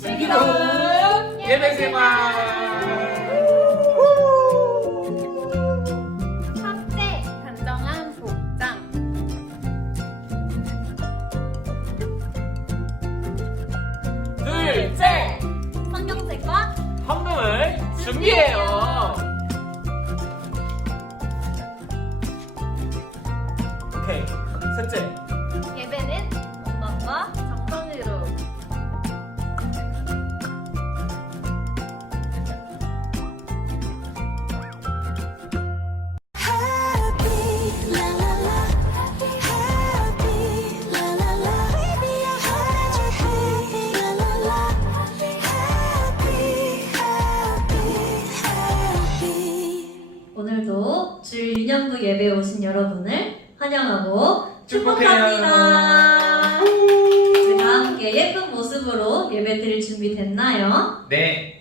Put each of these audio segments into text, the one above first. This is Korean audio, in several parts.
슬기로운 예배생활. 첫째, 단정한 복장. 둘째, 성경책과 헌금을 준비해요. 오케이. 셋째, 예배는 마음과 정성으로. 오늘도 주일 유년부 예배에 오신 여러분을 환영하고 축복해요. 축복합니다. 제가 함께 예쁜 모습으로 예배 드릴 준비 됐나요? 네.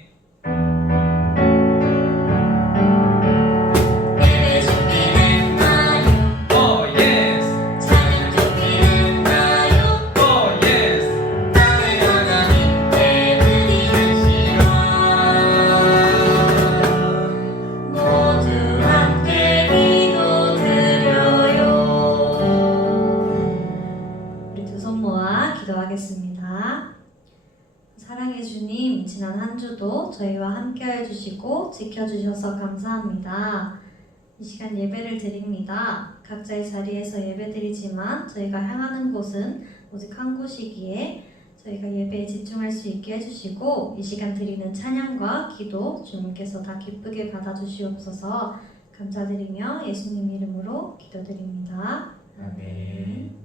예배 준비됐나요? 오 예스. 찬양 준비됐나요? 오 예스. 나의 하나님께 드리는 시간 모두 함께 기도드려요. 우리 두 손 모아 기도하겠습니다. 사랑해 주님, 지난 한 주도 저희와 함께해 주시고 지켜주셔서 감사합니다. 이 시간 예배를 드립니다. 각자의 자리에서 예배드리지만 저희가 향하는 곳은 오직 한 곳이기에 저희가 예배에 집중할 수 있게 해주시고 이 시간 드리는 찬양과 기도 주님께서 다 기쁘게 받아주시옵소서. 감사드리며 예수님 이름으로 기도드립니다. 아멘.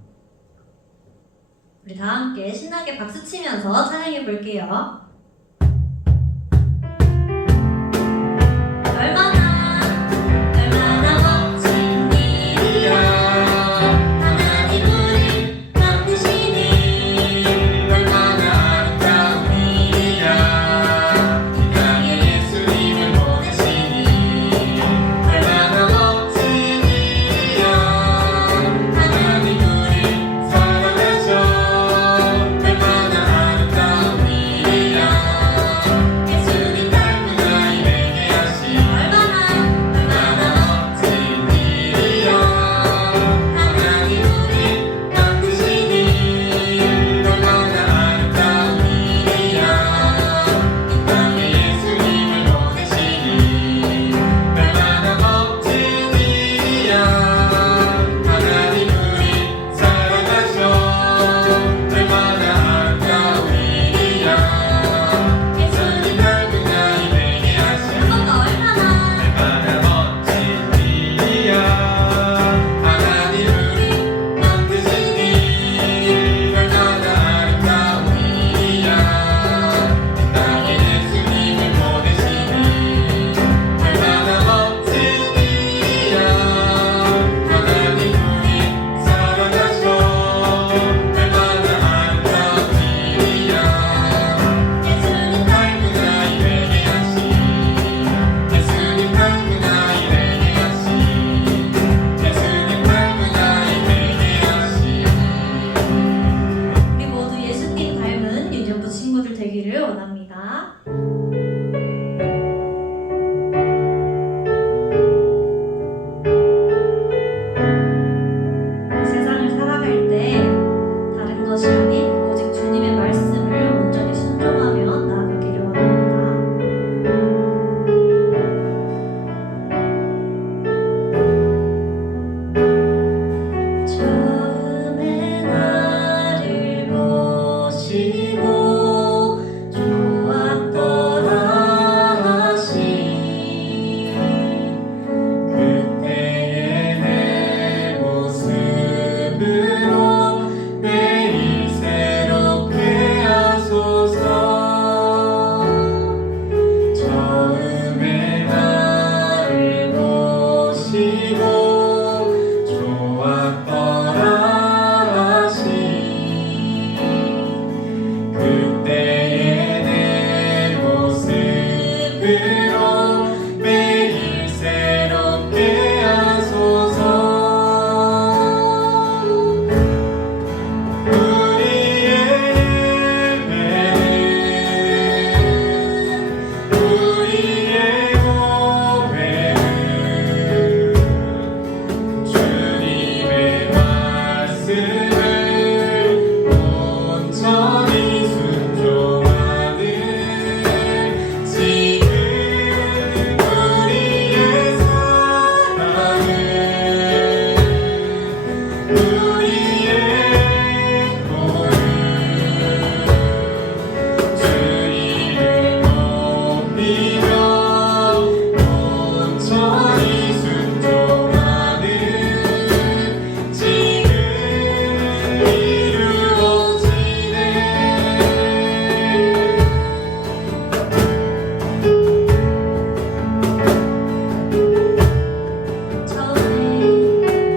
우리 다 함께 신나게 박수 치면서 찬양해 볼게요. 얼마나 멋진 일이야. 하나님 우리 만드시니 얼마나 아름다운 일이야. 이 땅에 예수님을 보내시니 얼마나 멋진 일이야. 하나님 우리 사랑하셔. 얼마나 아름다운 일이야. 말씀을 온전히 순종하는 지금 우리의 사랑은 우리의 행복은 주 이름 높이며 온전히 순종하는 지금 이루어지네.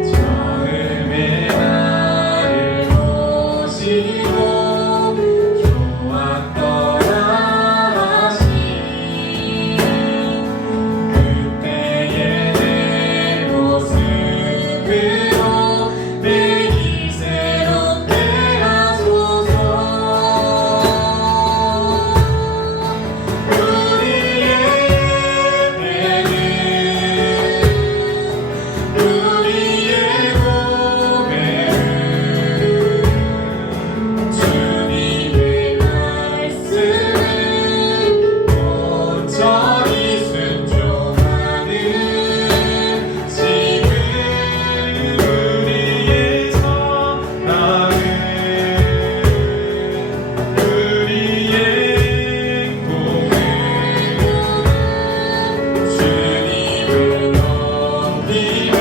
처음에 나를 보시고 좋았던 하신 그때의 내 모습으로 매일 새롭게 하소서. 우리의 예배는 우리의 고백은 주님의 말씀을 온전히 순종하는 지금 우리의 사랑은 우리의 행복은 주님을 높이며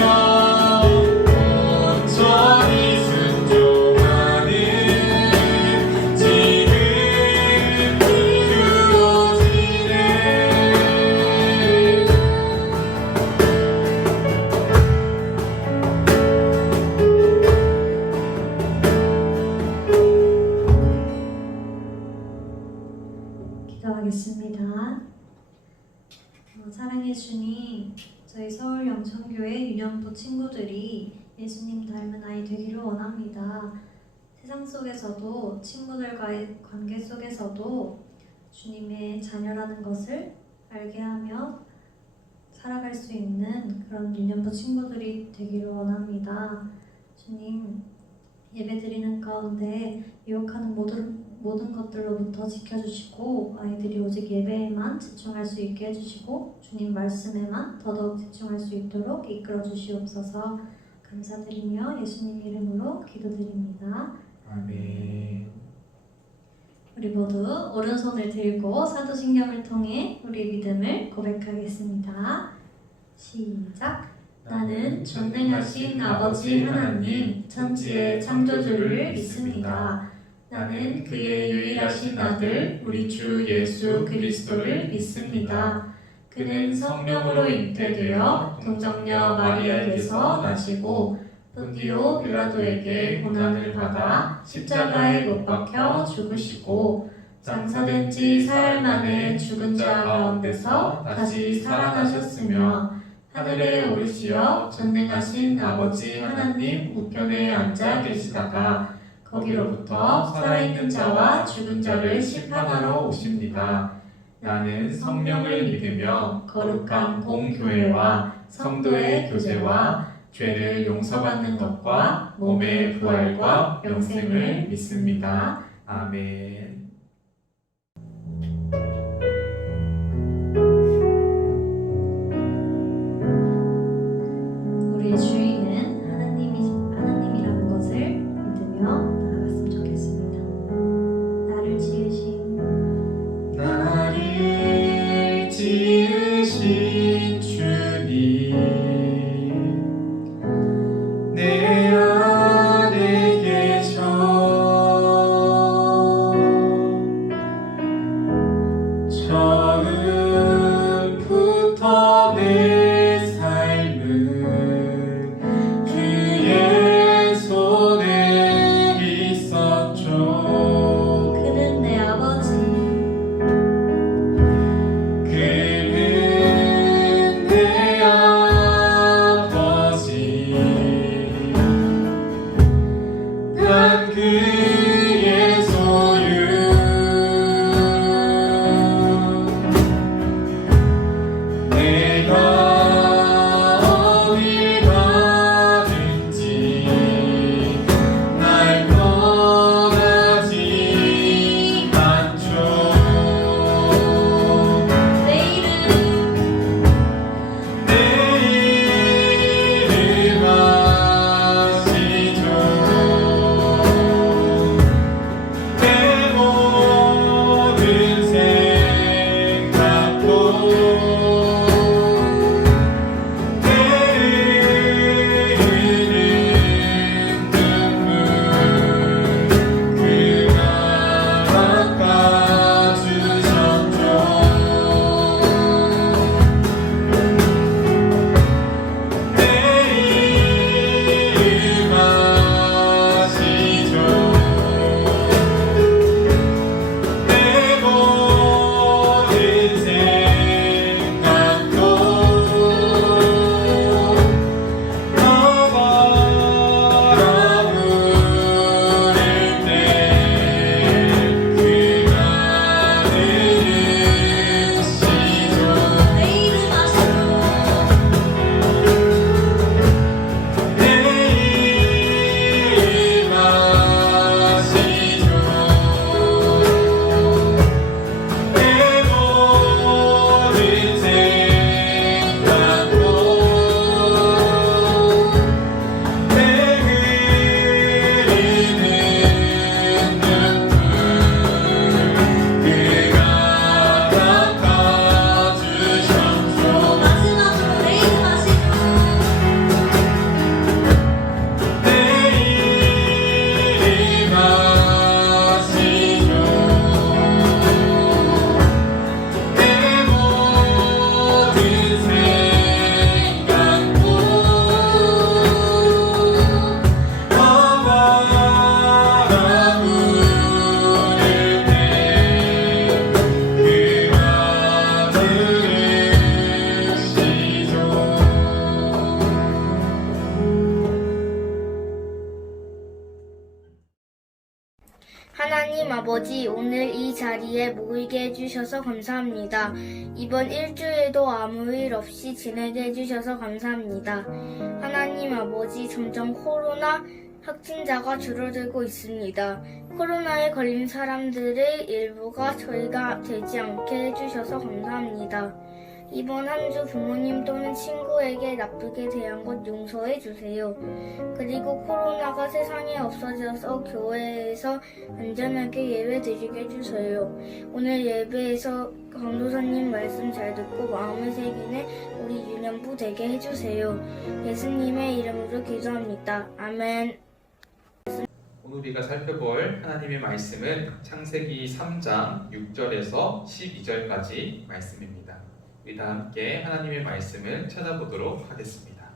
온전히 순종하는 지금 이루어지네. 기도하겠습니다. 사랑의 주님, 저희 서울 영천교회 유년부 친구들이 예수님 닮은 아이 되기를 원합니다. 세상 속에서도 친구들과의 관계 속에서도 주님의 자녀라는 것을 알게 하며 살아갈 수 있는 그런 유년부 친구들이 되기를 원합니다. 주님, 예배드리는 가운데 유혹하는 모든 것들로부터 지켜주시고 아이들이 오직 예배에만 집중할 수 있게 해주시고 주님 말씀에만 더더욱 집중할 수 있도록 이끌어 주시옵소서. 감사드리며 예수님 이름으로 기도드립니다. 아멘. 우리 모두 오른손을 들고 사도신경을 통해 우리의 믿음을 고백하겠습니다. 시작. 나는 전능하신 아버지 하나님 천지의 창조주를 믿습니다. 나는 그의 유일하신 아들 우리 주 예수 그리스도를 믿습니다. 그는 성령으로 잉태되어 동정녀 마리아에게서 나시고 본디오 빌라도에게 고난을 받아 십자가에 못 박혀 죽으시고 장사된 지 사흘 만에 죽은 자 가운데서 다시 살아나셨으며 하늘에 오르시어 전능하신 아버지 하나님 우편에 앉아 계시다가 거기로부터 살아있는 자와 죽은 자를 심판하러 오십니다. 나는 성령을 믿으며 거룩한 공교회와 성도의 교제와 죄를 용서받는 것과 몸의 부활과 영생을 믿습니다. 아멘. 우리의 주인은 하나님이라는 것을 믿으며 나아갔으면 좋겠습니다. 나를 지으신 주님, 내 안에 계셔. 처음부터 내 삶은 주의 손에 있었죠. 그는 내 아버지, 그는 내 아버지. 난 그의 소유. 내가 어딜 가든지 하나님 아버지, 오늘 이 자리에 모이게 해주셔서 감사합니다. 이번 일주일도 아무 일 없이 지내게 해주셔서 감사합니다. 하나님 아버지, 점점 코로나 확진자가 줄어들고 있습니다. 코로나에 걸린 사람들의 일부가 저희가 되지 않게 해주셔서 감사합니다. 이번 한 주 부모님 또는 친구에게 나쁘게 대한 것 용서해 주세요. 그리고 코로나가 세상에 없어져서 교회에서 안전하게 예배 드리게 해주세요. 오늘 예배에서 강도사님 말씀 잘 듣고 마음을 새기는 우리 유년부 되게 해주세요. 예수님의 이름으로 기도합니다. 아멘. 오늘 우리가 살펴볼 하나님의 말씀은 창세기 3장 6절에서 12절까지 말씀입니다. 우리 다 함께 하나님의 말씀을 찾아보도록 하겠습니다.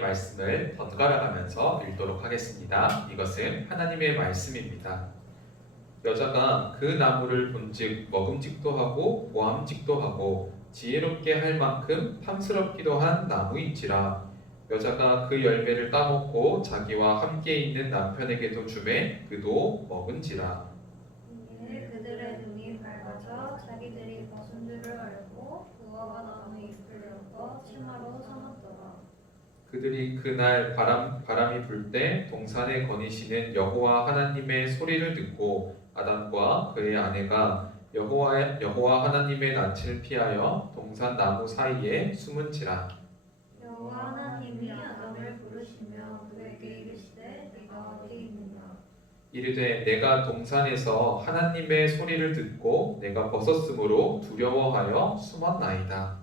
말씀을 번갈아 가면서 읽도록 하겠습니다. 이것은 하나님의 말씀입니다. 여자가 그 나무를 본즉 먹음직도 하고 보암직도 하고 지혜롭게 할 만큼 탐스럽기도 한 나무인지라. 여자가 그 열매를 따먹고 자기와 함께 있는 남편에게도 주매 그도 먹은지라. 이에 그들의 눈이 밝아져 자기들이 벗은 줄을 알고 부화가 나무 잎을 엮어 치마로 삼았더라. 그들이 그날 바람이 불 때 동산에 거니시는 여호와 하나님의 소리를 듣고 아담과 그의 아내가 여호와 하나님의 낯을 피하여 동산 나무 사이에 숨은지라. 여호와 하나님이 아담을 부르시며 그에게 이르시되 네가 어디 있느냐. 이르되 내가 동산에서 하나님의 소리를 듣고 내가 벗었으므로 두려워하여 숨었나이다.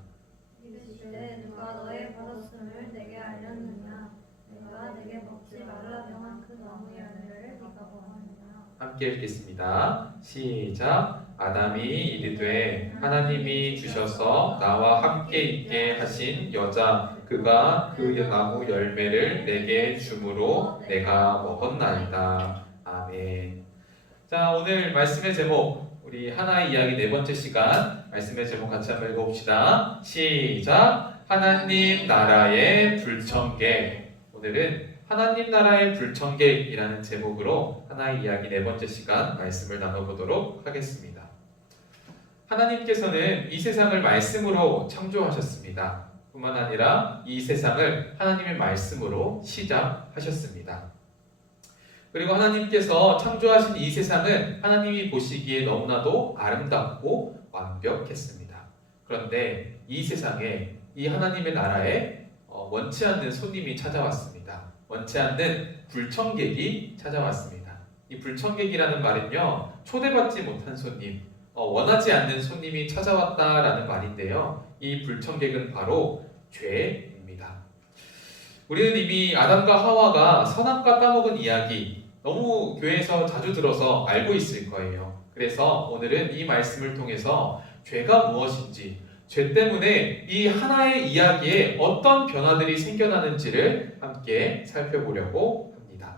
이르시되 누가 너의 벗었음을 내게 알렸느냐. 내가 내게 먹지 말라 명한 그 나무 열매를 네가 먹었느냐. 함께 읽겠습니다. 시작. 아담이 이르되 하나님이 주셔서 나와 함께 있게 하신 여자 그가 그 나무 열매를 내게 주므로 내가 먹었나이다. 아멘. 자, 오늘 말씀의 제목, 우리 하나의 이야기 네 번째 시간 말씀의 제목 같이 한번 읽어봅시다. 시작. 하나님 나라의 불청객. 오늘은 하나님 나라의 불청객이라는 제목으로 하나의 이야기 네 번째 시간 말씀을 나눠보도록 하겠습니다. 하나님께서는 이 세상을 말씀으로 창조하셨습니다. 뿐만 아니라 이 세상을 하나님의 말씀으로 시작하셨습니다. 그리고 하나님께서 창조하신 이 세상은 하나님이 보시기에 너무나도 아름답고 완벽했습니다. 그런데 이 세상에, 이 하나님의 나라에 원치 않는 손님이 찾아왔습니다. 원치 않는 불청객이 찾아왔습니다. 이 불청객이라는 말은요, 초대받지 못한 손님, 원하지 않는 손님이 찾아왔다라는 말인데요. 이 불청객은 바로 죄입니다. 우리는 이미 아담과 하와가 선악과 따먹은 이야기 너무 교회에서 자주 들어서 알고 있을 거예요. 그래서 오늘은 이 말씀을 통해서 죄가 무엇인지, 죄 때문에 이 하나의 이야기에 어떤 변화들이 생겨나는지를 함께 살펴보려고 합니다.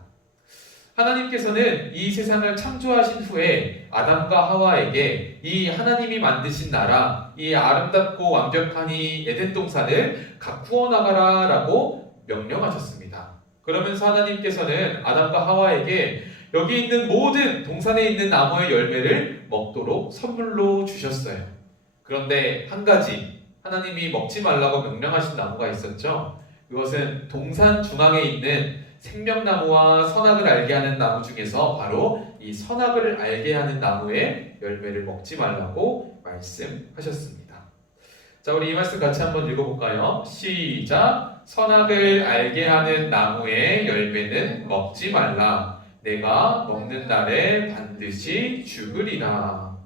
하나님께서는 이 세상을 창조하신 후에 아담과 하와에게 이 하나님이 만드신 나라, 이 아름답고 완벽한 이 에덴 동산을 가꾸어 나가라 라고 명령하셨습니다. 그러면서 하나님께서는 아담과 하와에게 여기 있는 모든 동산에 있는 나무의 열매를 먹도록 선물로 주셨어요. 그런데 한 가지 하나님이 먹지 말라고 명령하신 나무가 있었죠. 그것은 동산 중앙에 있는 생명나무와 선악을 알게 하는 나무 중에서 바로 이 선악을 알게 하는 나무의 열매를 먹지 말라고 말씀하셨습니다. 자, 우리 이 말씀 같이 한번 읽어볼까요? 시작. 선악을 알게 하는 나무의 열매는 먹지 말라. 내가 먹는 날에 반드시 죽으리라.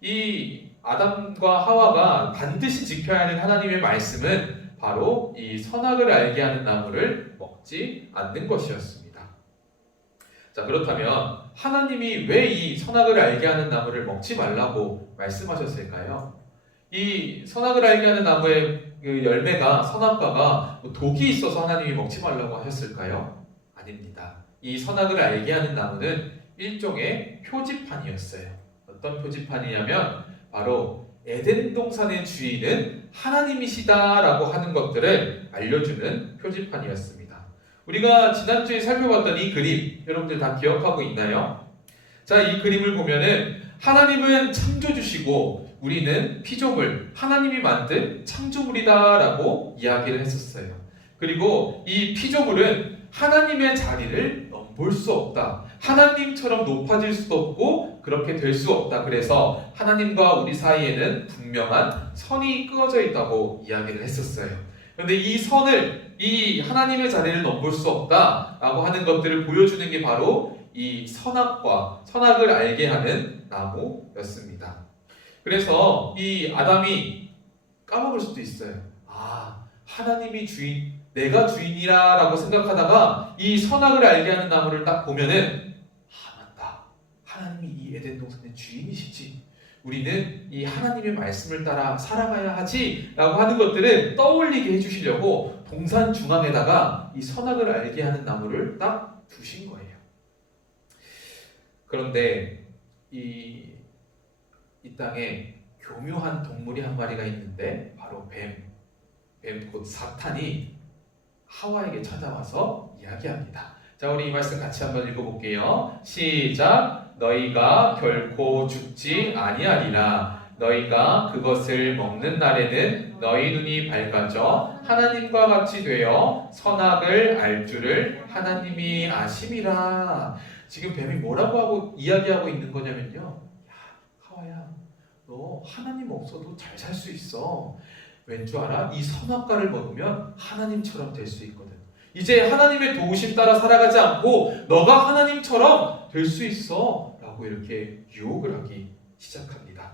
이 아담과 하와가 반드시 지켜야 하는 하나님의 말씀은 바로 이 선악을 알게 하는 나무를 먹지 않는 것이었습니다. 자, 그렇다면 하나님이 왜 이 선악을 알게 하는 나무를 먹지 말라고 말씀하셨을까요? 이 선악을 알게 하는 나무의 그 열매가 선악과가 독이 있어서 하나님이 먹지 말라고 하셨을까요? 아닙니다. 이 선악을 알게 하는 나무는 일종의 표지판이었어요. 어떤 표지판이냐면 바로 에덴 동산의 주인은 하나님이시다라고 하는 것들을 알려주는 표지판이었습니다. 우리가 지난주에 살펴봤던 이 그림 여러분들 다 기억하고 있나요? 자, 이 그림을 보면은 하나님은 창조주시고 우리는 피조물, 하나님이 만든 창조물이다라고 이야기를 했었어요. 그리고 이 피조물은 하나님의 자리를 넘볼 수 없다. 하나님처럼 높아질 수도 없고 그렇게 될 수 없다. 그래서 하나님과 우리 사이에는 분명한 선이 그어져 있다고 이야기를 했었어요. 그런데 이 선을, 이 하나님의 자리를 넘볼 수 없다라고 하는 것들을 보여주는 게 바로 이 선악과 선악을 알게 하는 나무였습니다. 그래서 이 아담이 까먹을 수도 있어요. 아, 하나님이 주인, 내가 주인이라고 생각하다가 이 선악을 알게 하는 나무를 딱 보면은 맞다. 하나님이 이 에덴 동산의 주인이시지. 우리는 이 하나님의 말씀을 따라 살아가야 하지 라고 하는 것들을 떠올리게 해주시려고 동산 중앙에다가 이 선악을 알게 하는 나무를 딱 두신 거예요. 그런데 이 땅에 교묘한 동물이 한 마리가 있는데 바로 뱀 곧 사탄이 하와에게 찾아와서 이야기합니다. 자, 우리 이 말씀 같이 한번 읽어볼게요. 시작. 너희가 결코 죽지 아니하리라. 너희가 그것을 먹는 날에는 너희 눈이 밝아져 하나님과 같이 되어 선악을 알 줄을 하나님이 아심이라. 지금 뱀이 뭐라고 하고 이야기하고 있는 거냐면요. 야, 하와야, 너 하나님 없어도 잘 살 수 있어. 왠 줄 알아? 이 선악과를 먹으면 하나님처럼 될 수 있거든. 이제 하나님의 도우심 따라 살아가지 않고 너가 하나님처럼 될 수 있어 라고 이렇게 유혹을 하기 시작합니다.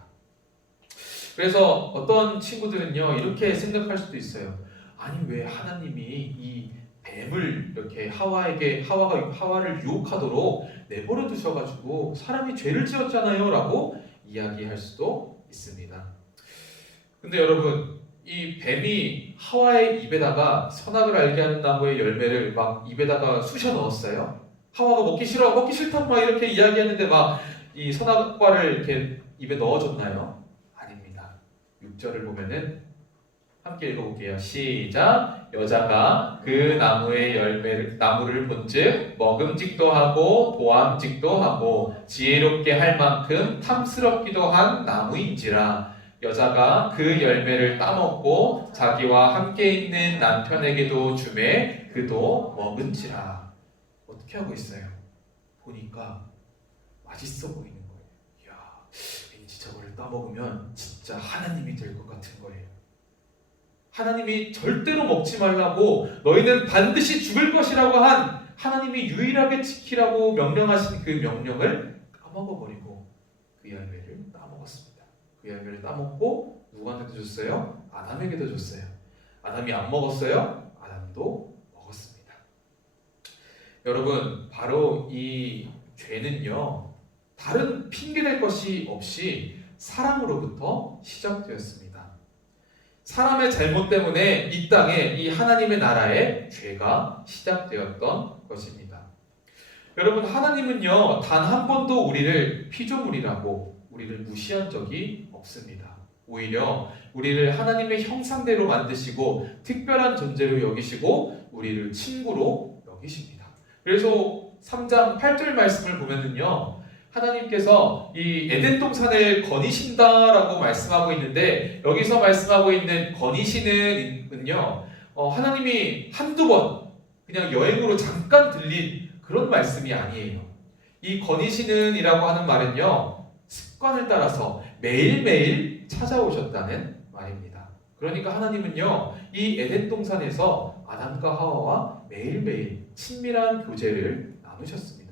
그래서 어떤 친구들은요 이렇게 생각할 수도 있어요. 아니 왜 하나님이 이 뱀을 이렇게 하와를 유혹하도록 내버려 두셔가지고 사람이 죄를 지었잖아요 라고 이야기할 수도 있습니다. 근데 여러분, 이 뱀이 하와의 입에다가 선악을 알게 하는 나무의 열매를 막 입에다가 쑤셔 넣었어요. 하와가 먹기 싫다고 막 이렇게 이야기했는데 막 이 선악과를 이렇게 입에 넣어줬나요? 아닙니다. 6절을 보면은 함께 읽어볼게요. 시작. 여자가 그 나무를 본즉 먹음직도 하고 보암직도 하고 지혜롭게 할 만큼 탐스럽기도 한 나무인지라. 여자가 그 열매를 따먹고 자기와 함께 있는 남편에게도 주매 그도 먹은지라. 어떻게 하고 있어요? 보니까 맛있어 보이는 거예요. 이야, 왠지 저거를 따먹으면 진짜 하나님이 될 것 같은 거예요. 하나님이 절대로 먹지 말라고, 너희는 반드시 죽을 것이라고 한 하나님이 유일하게 지키라고 명령하신 그 명령을 까먹어버리고 그 열매를 따먹었습니다. 그 열매를 따먹고 누구한테 줬어요? 아담에게도 줬어요. 아담이 안 먹었어요? 아담도 먹었습니다. 여러분, 바로 이 죄는요 다른 핑계댈 것이 없이 사람으로부터 시작되었습니다. 사람의 잘못 때문에 이 땅에 이 하나님의 나라에 죄가 시작되었던 것입니다. 여러분, 하나님은요 단 한 번도 우리를 피조물이라고 우리를 무시한 적이 없습니다. 오히려 우리를 하나님의 형상대로 만드시고 특별한 존재로 여기시고 우리를 친구로 여기십니다. 그래서 3장 8절 말씀을 보면은요 하나님께서 이 에덴 동산을 거니신다라고 말씀하고 있는데, 여기서 말씀하고 있는 거니시는은요 하나님이 한두 번 그냥 여행으로 잠깐 들린 그런 말씀이 아니에요. 이 거니시는이라고 하는 말은요 습관을 따라서 매일매일 찾아오셨다는 말입니다. 그러니까 하나님은요 이 에덴 동산에서 아담과 하와와 매일매일 친밀한 교제를 나누셨습니다.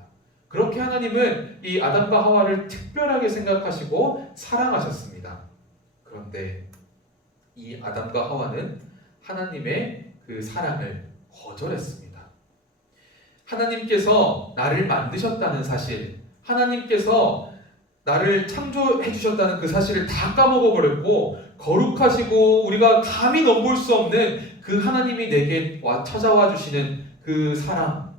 그렇게 하나님은 이 아담과 하와를 특별하게 생각하시고 사랑하셨습니다. 그런데 이 아담과 하와는 하나님의 그 사랑을 거절했습니다. 하나님께서 나를 만드셨다는 사실, 하나님께서 나를 창조해 주셨다는 그 사실을 다 까먹어 버렸고, 거룩하시고 우리가 감히 넘볼 수 없는 그 하나님이 내게 찾아와 주시는 그 사랑,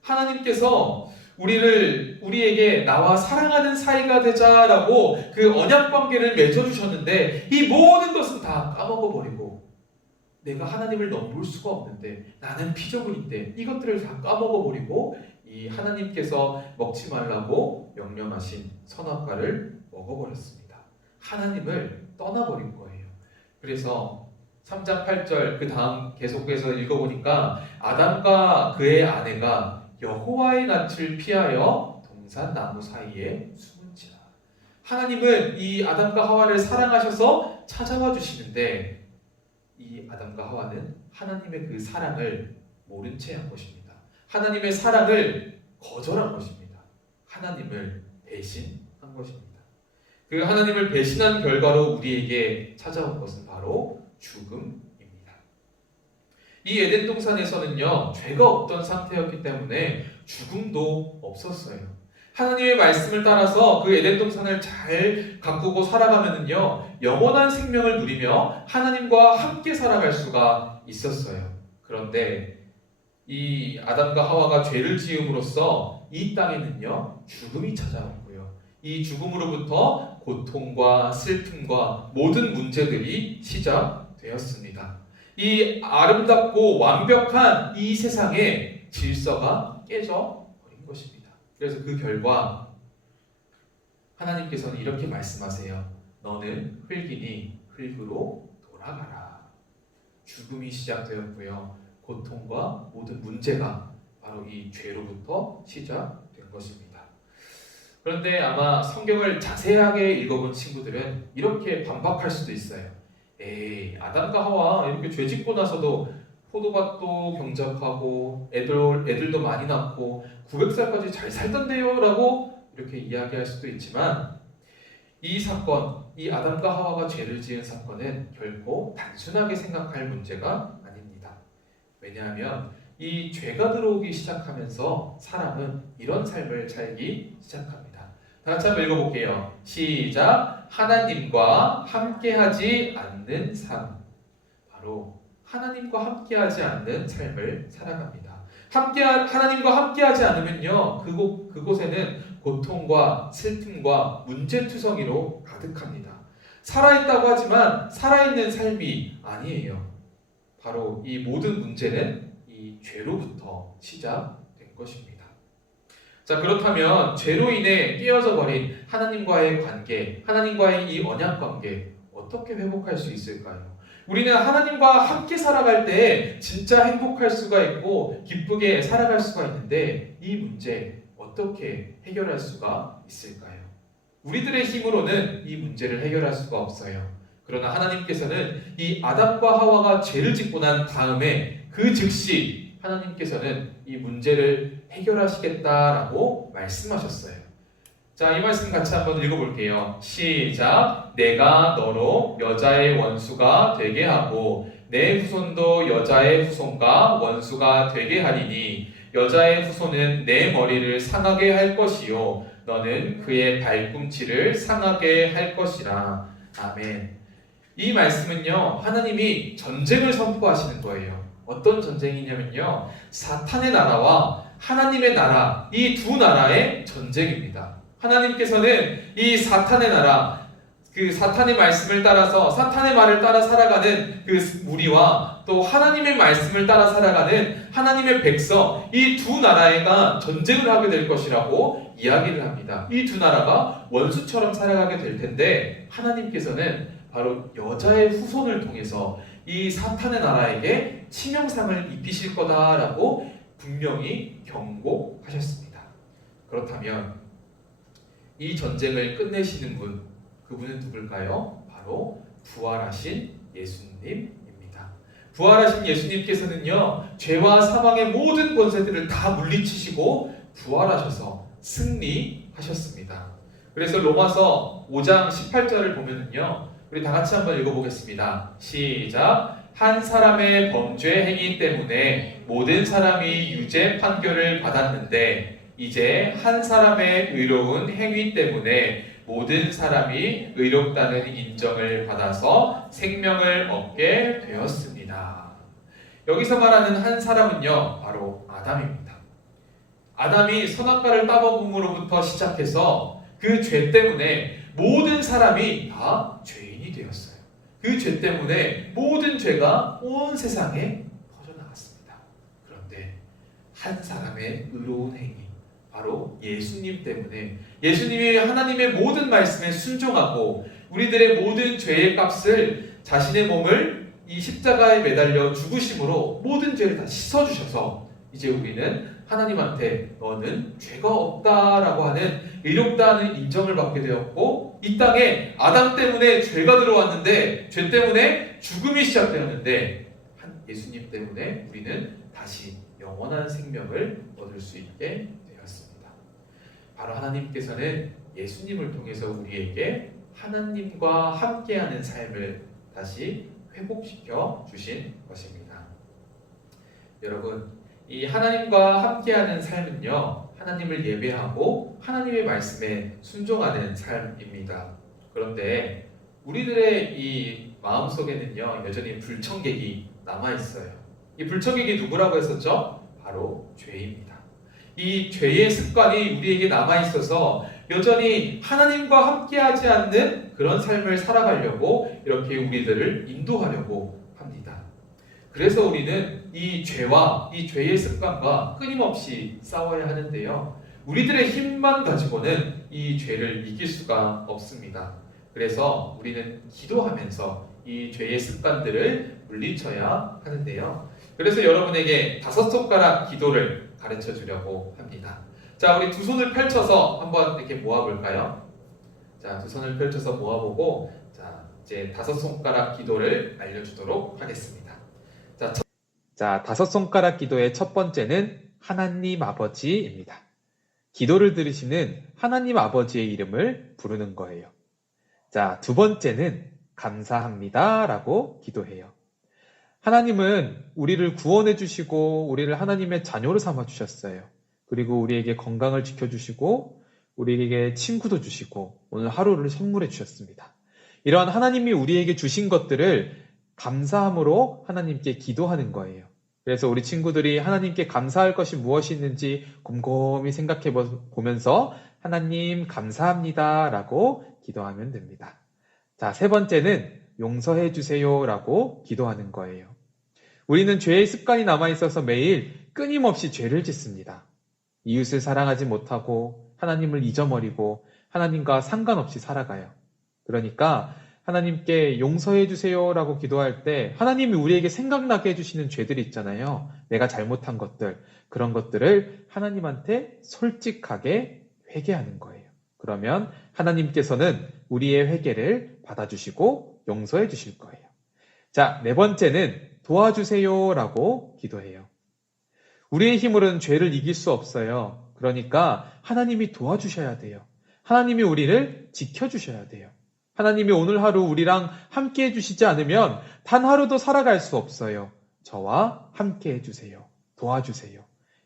하나님께서 우리에게 나와 사랑하는 사이가 되자라고 그 언약 관계를 맺어 주셨는데, 이 모든 것은 다 까먹어 버리고, 내가 하나님을 넘볼 수가 없는데, 나는 피조물인데, 이것들을 다 까먹어 버리고 이 하나님께서 먹지 말라고 명령하신 선악과를 먹어버렸습니다. 하나님을 떠나버린 거예요. 그래서 3장 8절 그 다음 계속해서 읽어보니까 아담과 그의 아내가 여호와의 낯을 피하여 동산 나무 사이에 숨은지라. 하나님은 이 아담과 하와를 사랑하셔서 찾아와 주시는데, 이 아담과 하와는 하나님의 그 사랑을 모른 채 한 것입니다. 하나님의 사랑을 거절한 것입니다. 하나님을 배신한 것입니다. 그 하나님을 배신한 결과로 우리에게 찾아온 것은 바로 죽음입니다. 이 에덴 동산에서는요, 죄가 없던 상태였기 때문에 죽음도 없었어요. 하나님의 말씀을 따라서 그 에덴 동산을 잘 가꾸고 살아가면은요, 영원한 생명을 누리며 하나님과 함께 살아갈 수가 있었어요. 그런데 이 아담과 하와가 죄를 지음으로써 이 땅에는요, 죽음이 찾아왔고요. 이 죽음으로부터 고통과 슬픔과 모든 문제들이 시작되었습니다. 이 아름답고 완벽한 이 세상의 질서가 깨져 버린 것입니다. 그래서 그 결과 하나님께서는 이렇게 말씀하세요. 너는 흙이니 흙으로 돌아가라. 죽음이 시작되었고요. 고통과 모든 문제가 바로 이 죄로부터 시작된 것입니다. 그런데 아마 성경을 자세하게 읽어본 친구들은 이렇게 반박할 수도 있어요. 에이, 아담과 하와 이렇게 죄 짓고 나서도 포도밭도 경작하고 애들도 많이 낳고 900살까지 잘 살던데요? 라고 이렇게 이야기할 수도 있지만, 이 사건, 이 아담과 하와가 죄를 지은 사건은 결코 단순하게 생각할 문제가 아닙니다. 왜냐하면 이 죄가 들어오기 시작하면서 사람은 이런 삶을 살기 시작합니다. 다 같이 한번 읽어볼게요. 시작. 하나님과 함께하지 않는 삶. 바로 하나님과 함께하지 않는 삶을 살아갑니다. 하나님과 함께하지 않으면요, 그곳에는 고통과 슬픔과 문제투성이로 가득합니다. 살아있다고 하지만 살아있는 삶이 아니에요. 바로 이 모든 문제는 이 죄로부터 시작된 것입니다. 자, 그렇다면 죄로 인해 깨어져 버린 하나님과의 관계, 하나님과의 이 언약 관계 어떻게 회복할 수 있을까요? 우리는 하나님과 함께 살아갈 때 진짜 행복할 수가 있고 기쁘게 살아갈 수가 있는데, 이 문제 어떻게 해결할 수가 있을까요? 우리들의 힘으로는 이 문제를 해결할 수가 없어요. 그러나 하나님께서는 이 아담과 하와가 죄를 짓고 난 다음에 그 즉시 하나님께서는 이 문제를 해결하시겠다라고 말씀하셨어요. 자, 이 말씀 같이 한번 읽어볼게요. 시작. 내가 너로 여자의 원수가 되게 하고 내 후손도 여자의 후손과 원수가 되게 하리니 여자의 후손은 내 머리를 상하게 할 것이요 너는 그의 발꿈치를 상하게 할 것이라. 아멘. 이 말씀은요, 하나님이 전쟁을 선포하시는 거예요. 어떤 전쟁이냐면요, 사탄의 나라와 하나님의 나라, 이 두 나라의 전쟁입니다. 하나님께서는 이 사탄의 나라, 그 사탄의 말씀을 따라서, 사탄의 말을 따라 살아가는 그 무리와 또 하나님의 말씀을 따라 살아가는 하나님의 백성, 이 두 나라가 전쟁을 하게 될 것이라고 이야기를 합니다. 이 두 나라가 원수처럼 살아가게 될 텐데, 하나님께서는 바로 여자의 후손을 통해서 이 사탄의 나라에게 치명상을 입히실 거다라고 분명히 경고하셨습니다. 그렇다면 이 전쟁을 끝내시는 분, 그분은 누굴까요? 바로 부활하신 예수님입니다. 부활하신 예수님께서는요, 죄와 사망의 모든 권세들을 다 물리치시고 부활하셔서 승리하셨습니다. 그래서 로마서 5장 18절을 보면은요, 우리 다 같이 한번 읽어보겠습니다. 시작. 한 사람의 범죄 행위 때문에 모든 사람이 유죄 판결을 받았는데 이제 한 사람의 의로운 행위 때문에 모든 사람이 의롭다는 인정을 받아서 생명을 얻게 되었습니다. 여기서 말하는 한 사람은요, 바로 아담입니다. 아담이 선악과를 따먹음으로부터 시작해서 그 죄 때문에 모든 사람이 다 죄인이 되었어요. 그 죄 때문에 모든 죄가 온 세상에 퍼져나갔습니다. 그런데 한 사람의 의로운 행위, 바로 예수님 때문에, 예수님이 하나님의 모든 말씀에 순종하고 우리들의 모든 죄의 값을 자신의 몸을 이 십자가에 매달려 죽으심으로 모든 죄를 다 씻어주셔서 이제 우리는 하나님한테 너는 죄가 없다라고 하는 의롭다는 인정을 받게 되었고, 이 땅에 아담 때문에 죄가 들어왔는데, 죄 때문에 죽음이 시작되었는데 예수님 때문에 우리는 다시 영원한 생명을 얻을 수 있게 되었습니다. 바로 하나님께서는 예수님을 통해서 우리에게 하나님과 함께하는 삶을 다시 회복시켜 주신 것입니다. 여러분, 이 하나님과 함께하는 삶은요, 하나님을 예배하고 하나님의 말씀에 순종하는 삶입니다. 그런데 우리들의 이 마음속에는요, 여전히 불청객이 남아있어요. 이 불청객이 누구라고 했었죠? 바로 죄입니다. 이 죄의 습관이 우리에게 남아있어서 여전히 하나님과 함께하지 않는 그런 삶을 살아가려고 이렇게 우리들을 인도하려고 합니다. 그래서 우리는 이 죄와 이 죄의 습관과 끊임없이 싸워야 하는데요, 우리들의 힘만 가지고는 이 죄를 이길 수가 없습니다. 그래서 우리는 기도하면서 이 죄의 습관들을 물리쳐야 하는데요, 그래서 여러분에게 5손가락 기도를 가르쳐 주려고 합니다. 자, 우리 두 손을 펼쳐서 한번 이렇게 모아볼까요? 자, 두 손을 펼쳐서 모아보고, 자, 이제 5손가락 기도를 알려주도록 하겠습니다. 자, 5손가락 기도의 첫 번째는 하나님 아버지입니다. 기도를 들으시는 하나님 아버지의 이름을 부르는 거예요. 자, 두 번째는 감사합니다 라고 기도해요. 하나님은 우리를 구원해 주시고 우리를 하나님의 자녀로 삼아 주셨어요. 그리고 우리에게 건강을 지켜주시고 우리에게 친구도 주시고 오늘 하루를 선물해 주셨습니다. 이러한 하나님이 우리에게 주신 것들을 감사함으로 하나님께 기도하는 거예요. 그래서 우리 친구들이 하나님께 감사할 것이 무엇이 있는지 곰곰이 생각해 보면서 하나님 감사합니다 라고 기도하면 됩니다. 자, 세 번째는 용서해 주세요 라고 기도하는 거예요. 우리는 죄의 습관이 남아있어서 매일 끊임없이 죄를 짓습니다. 이웃을 사랑하지 못하고 하나님을 잊어버리고 하나님과 상관없이 살아가요. 그러니까 하나님께 용서해 주세요 라고 기도할 때 하나님이 우리에게 생각나게 해주시는 죄들이 있잖아요. 내가 잘못한 것들, 그런 것들을 하나님한테 솔직하게 회개하는 거예요. 그러면 하나님께서는 우리의 회개를 받아주시고 용서해 주실 거예요. 자, 네 번째는 도와주세요 라고 기도해요. 우리의 힘으로는 죄를 이길 수 없어요. 그러니까 하나님이 도와주셔야 돼요. 하나님이 우리를 지켜주셔야 돼요. 하나님이 오늘 하루 우리랑 함께 해주시지 않으면 단 하루도 살아갈 수 없어요. 저와 함께 해주세요. 도와주세요.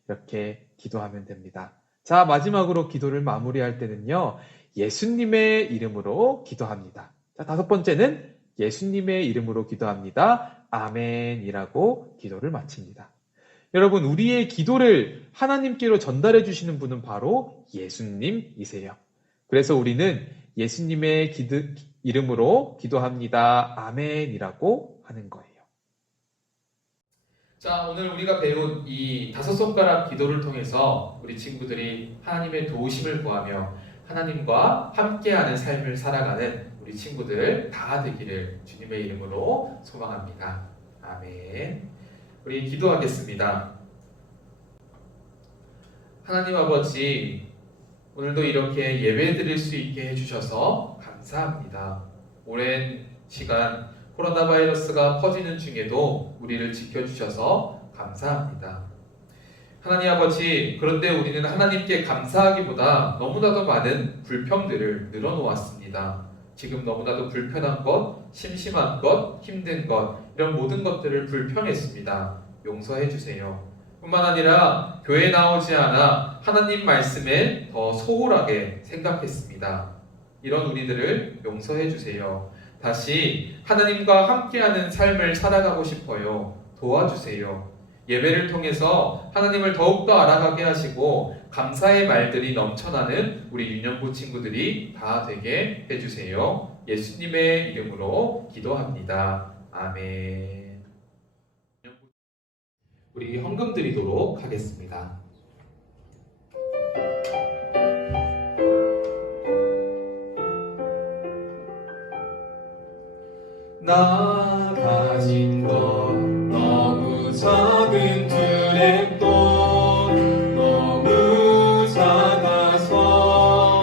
이렇게 기도하면 됩니다. 자, 마지막으로 기도를 마무리할 때는요, 예수님의 이름으로 기도합니다. 자, 다섯 번째는 예수님의 이름으로 기도합니다. 아멘이라고 기도를 마칩니다. 여러분, 우리의 기도를 하나님께로 전달해 주시는 분은 바로 예수님이세요. 그래서 우리는 예수님의 이름으로 기도합니다. 아멘이라고 하는 거예요. 자, 오늘 우리가 배운 이 5손가락 기도를 통해서 우리 친구들이 하나님의 도우심을 구하며 하나님과 함께하는 삶을 살아가는 우리 친구들 다 되기를 주님의 이름으로 소망합니다. 아멘. 우리 기도하겠습니다. 하나님 아버지, 오늘도 이렇게 예배 드릴 수 있게 해주셔서 감사합니다. 오랜 시간 코로나 바이러스가 퍼지는 중에도 우리를 지켜주셔서 감사합니다. 하나님 아버지, 그런데 우리는 하나님께 감사하기보다 너무나도 많은 불평들을 늘어놓았습니다. 지금 너무나도 불편한 것, 심심한 것, 힘든 것, 이런 모든 것들을 불평했습니다. 용서해 주세요. 뿐만 아니라 교회에 나오지 않아 하나님 말씀에 더 소홀하게 생각했습니다. 이런 우리들을 용서해 주세요. 다시 하나님과 함께하는 삶을 살아가고 싶어요. 도와주세요. 예배를 통해서 하나님을 더욱더 알아가게 하시고 감사의 말들이 넘쳐나는 우리 유년부 친구들이 다 되게 해주세요. 예수님의 이름으로 기도합니다. 아멘. 우리 헌금 드리도록 하겠습니다. 나 가진 것 너무 작은 트랩도 너무 작아서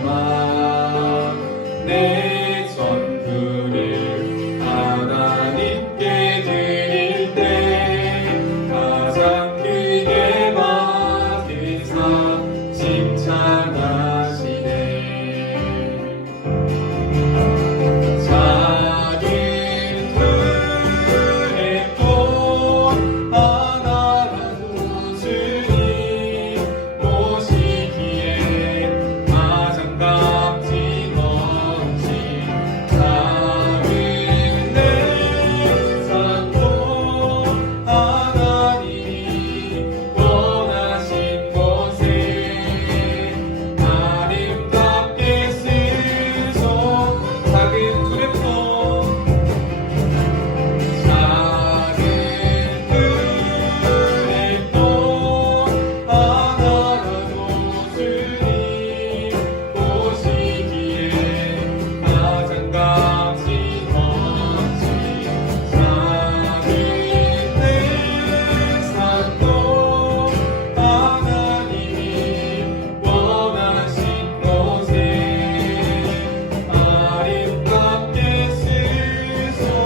부끄러웠지만 내 전부를 하나님께 드릴 때 가장 크게 받은 상 칭찬하시네. 작은 트랩도 하나라도 주님 모시기에 가장 값진 것이 작은 내 삶도 하나님이 원하신 곳에 아름답게 쓰소. 작은 트랩도 하나라도 주님 보시기에 가장 값진 것이 작은 내 삶도 하나님이 원하신 곳에 아름답게 쓰소서.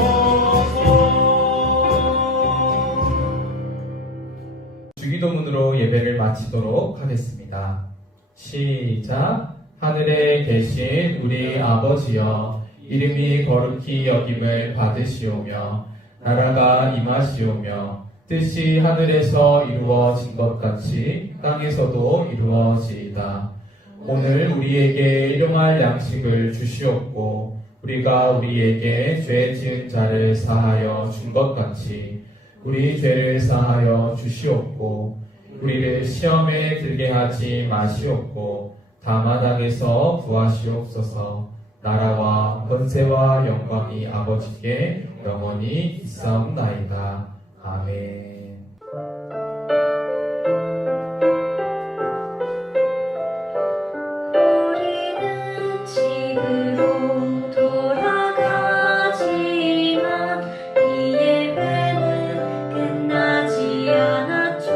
주기도문으로 예배를 마치도록 하겠습니다. 시작. 하늘에 계신 우리 아버지여, 이름이 거룩히 여김을 받으시오며 나라가 임하시오며 뜻이 하늘에서 이루어진 것 같이 땅에서도 이루어지이다. 오늘 우리에게 일용할 양식을 주시옵고 우리가 우리에게 죄 지은 자를 사하여 준 것 같이 우리 죄를 사하여 주시옵고 우리를 시험에 들게 하지 마시옵고 다만 악에서 구하시옵소서. 나라와 권세와 영광이 아버지께 영원히 있사옵나이다. 아멘. 우리는 집으로 돌아가지만 이 예배는 끝나지 않았죠.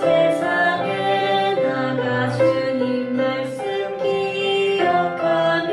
세상에 나가 주님 말씀 기억하며